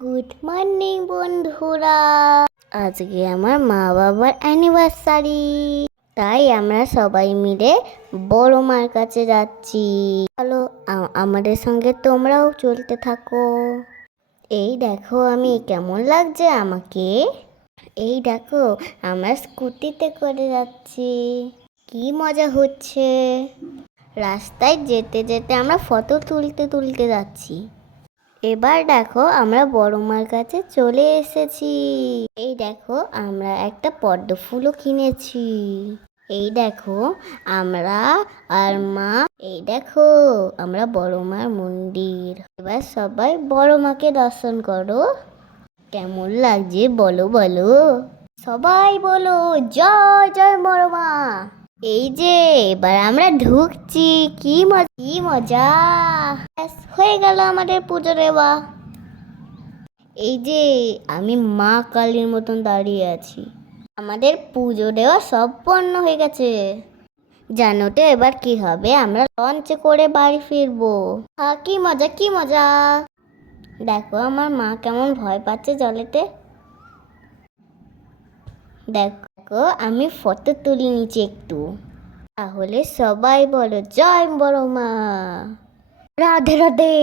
Good morning বন্ধুরা। আজকে আমার মা বাবার অ্যানিভার্সারি, তাই আমরা সবাই মিলে বড় মার কাছে যাচ্ছি। চলো আমাদের সঙ্গে তোমরাও চলতে থাকো। এই দেখো আমি কেমন লাগছে আমাকে। এই দেখো আমরা স্কুটিতে করে যাচ্ছি, কি মজা হচ্ছে। রাস্তায় যেতে যেতে আমরা ফটো তুলতে তুলতে যাচ্ছি। এবার দেখো আমরা বড় মার কাছে চলে এসেছি। এই দেখো আমরা একটা পদ্ম ফুলও কিনেছি। এই দেখো আমরা আর মা, এই দেখো আমরা বড় মার মন্দির। এবার সবাই বড় মাকে দর্শন করো। কেমন লাগছে বলো বলো, সবাই বলো জয় জয় বড় মা। এই যে এবার আমরা ঢুকছি, কি মজা কি মজা। ব্যাস, হয়ে গেল আমাদের পুজো দেওয়া। এই যে আমি মা কালীর মতন দাঁড়িয়ে আছি। আমাদের পুজো দেওয়া সম্পন্ন হয়ে গেছে। জানো তো এবার কি হবে, আমরা লঞ্চে করে বাড়ি ফিরবো। কি মজা কি মজা। দেখো আমার মা কেমন ভয় পাচ্ছে জলেতে। দেখো আমি ফটো তুলে নিচ্ছি একটু, তাহলে সবাই বলো জয় বড় মা, রাধে রাধে।